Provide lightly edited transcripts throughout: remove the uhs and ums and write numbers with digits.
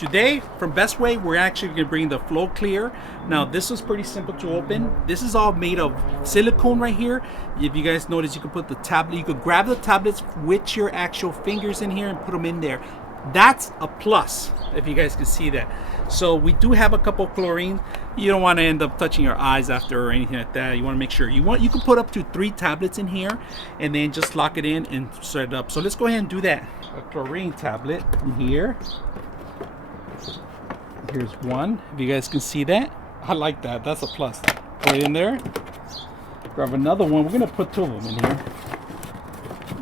Today from Bestway, we're actually going to bring the Flowclear. Now this is pretty simple to open. This is all made of silicone right here. If you guys notice, you can put the tablet, you could grab the tablets with your actual fingers in here and put them in there. That's a plus, if you guys can see that. So we do have a couple of chlorine. You don't want to end up touching your eyes after or anything like that. You want to make sure you can put up to 3 tablets in here and then just lock it in and set it up. So let's go ahead and do that. A chlorine tablet in here. Here's one, if you guys can see that. I like that, that's a plus. Put it in there. Grab another one. We're gonna put 2 of them in here.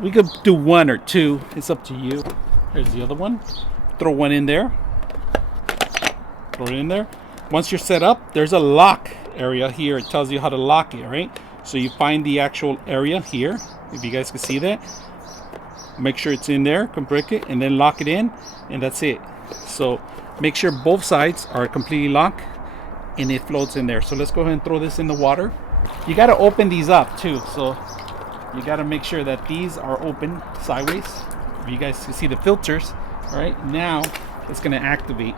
We could do 1 or 2, it's up to you. Here's the other one. Throw one in there. Throw it in there. Once you're set up, there's a lock area here. It tells you how to lock it, right? So you find the actual area here, if you guys can see that. Make sure it's in there, come break it, and then lock it in, and that's it. So make sure both sides are completely locked and it floats in there. So let's go ahead and throw this in the water. You got to open these up too, so you got to make sure that these are open sideways. You guys can see the filters. All right, now it's going to activate.